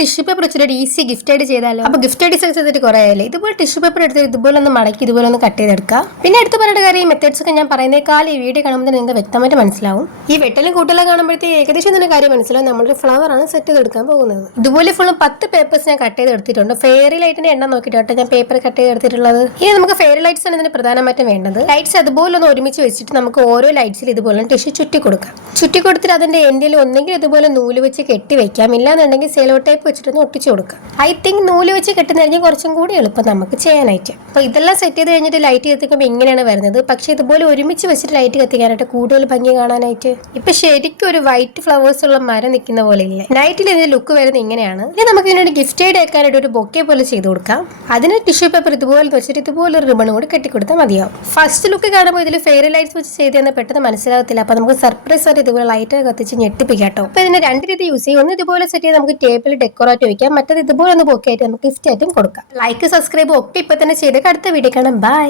Tissue paper വെച്ചിട്ട് easy gift ആയിട്ട് ചെയ്താലോ? അപ്പൊ ഗിഫ്റ്റ് ഡിസൈൻ ചെയ്തിട്ട് കുറെ ആയാലേ. ഇതുപോലെ ടിഷ്യൂ പേപ്പർ എടുത്ത് ഇതുപോലെ ഒന്ന് മടക്കി ഇതുപോലെ ഒന്ന് കട്ട് ചെയ്തെടുക്കാം. പിന്നെ എടുത്ത് പറയേണ്ട കാര്യം മെത്തേഡ്സ് ഒക്കെ ഞാൻ പറയുന്നേക്കാൾ ഈ വീഡിയോ കാണുമ്പോൾ നിങ്ങൾക്ക് വ്യക്തമായിട്ട് മനസ്സിലാവും. ഈ വെട്ടലും കൂട്ടലും കാണുമ്പോഴത്തേക്ക് ഏകദേശം തന്നെ കാര്യം മനസ്സിലാവും. നമ്മളൊരു ഫ്ലവർ ആണ് സെറ്റ് ചെയ്തെടുക്കാൻ പോകുന്നത്. ഇതുപോലെ ഫുള്ളും 10 പേപ്പേഴ്സ് ഞാൻ കട്ട് ചെയ്ത് എടുത്തിട്ടുണ്ട്. ഫെയറി ലൈറ്റിന്റെ എണ്ണം നോക്കിയിട്ട് ഞാൻ പേപ്പർ കട്ട് ചെയ്ത് എടുത്തിട്ടുള്ളത്. ഇനി നമുക്ക് ഫെയറി ലൈറ്റ്സ് ആണ് ഇതിന് പ്രധാനമായിട്ടും വേണ്ടത്. ലൈറ്റ്സ് അതുപോലെ ഒന്ന് ഒരുമിച്ച് വെച്ചിട്ട് നമുക്ക് ഓരോ ലൈറ്റ്സിൽ ഇതുപോലെ ടിഷ്യൂ ചുറ്റി കൊടുക്കാം. ചുറ്റി കൊടുത്തിട്ട് അതിന്റെ എൻഡിൽ ഒന്നെങ്കിൽ ഇതുപോലെ നൂല് വെച്ച് കെട്ടി വെക്കാം, ഇല്ലാന്നുണ്ടെങ്കിൽ സെലോ ടേപ്പ് വെച്ചിട്ടൊന്ന് ഒട്ടിച്ചു കൊടുക്കാം. ഐ തിങ്ക് നൂല് വെച്ച് കെട്ടുന്നതിന് കുറച്ചും കൂടി എളുപ്പം നമുക്ക് ചെയ്യാനായിട്ട്. അപ്പൊ ഇതെല്ലാം സെറ്റ് ചെയ്ത് കഴിഞ്ഞിട്ട് ലൈറ്റ് കത്തിക്കുമ്പോൾ ഇങ്ങനെയാണ് വരുന്നത്. പക്ഷെ ഇതുപോലെ ഒരുമിച്ച് വെച്ചിട്ട് ലൈറ്റ് കത്തിക്കാനായിട്ട് കൂടുതൽ ഭംഗി കാണാനായിട്ട്. ഇപ്പൊ ശരിക്കും ഒരു വൈറ്റ് ഫ്ലവേഴ്സ് ഉള്ള മരം നിൽക്കുന്ന പോലെ ഇല്ലേ? നൈറ്റിൽ ഇതിന്റെ ലുക്ക് വരുന്നത് ഇങ്ങനെയാണ്. ഇനി നമുക്ക് ഇതിനൊരു ഗിഫ്റ്റ് ആയിട്ട് വെക്കാനായിട്ട് ഒരു ബൊക്കെ പോലെ ചെയ്ത് കൊടുക്കാം. അതിന് ടിഷ്യൂ പേപ്പർ ഇതുപോലെ വെച്ചിട്ട് ഇതുപോലെ ഒരു റിബൺ കൂടി കെട്ടിക്കൊടുത്താൽ മതിയാവും. ഫസ്റ്റ് ലുക്ക് കാണുമ്പോൾ ഇതിൽ ഫെയറി ലൈറ്റ്സ് വെച്ച് ചെയ്തെന്ന് പെട്ടെന്ന് മനസ്സിലാകത്തില്ല. അപ്പൊ നമുക്ക് സർപ്രൈസ് ആയിട്ട് ഇതുപോലെ ലൈറ്റ് കത്തിച്ച് ഞെട്ടിപ്പിക്കാട്ടോ. അപ്പൊ ഇതിന് 2 രീതി യൂസ് ചെയ്യും. ഒന്ന് ഇതുപോലെ സെറ്റ് ചെയ്ത് നമുക്ക് ടേബിൾ ഡെക്കോറേറ്റ് വെക്കാം, മറ്റേത് ഇതുപോലെ ഒന്ന് ബൊക്കെ ആയിട്ട് നമുക്ക് ഗിഫ്റ്റ് ആയിട്ടും കൊടുക്കാം. ലൈക്ക് സബ്സ്ക്രൈബ് ഒക്കെ ഇപ്പൊ തന്നെ ചെയ്തേക്ക്. അടുത്ത വീഡിയോ കാണാം. ബൈ.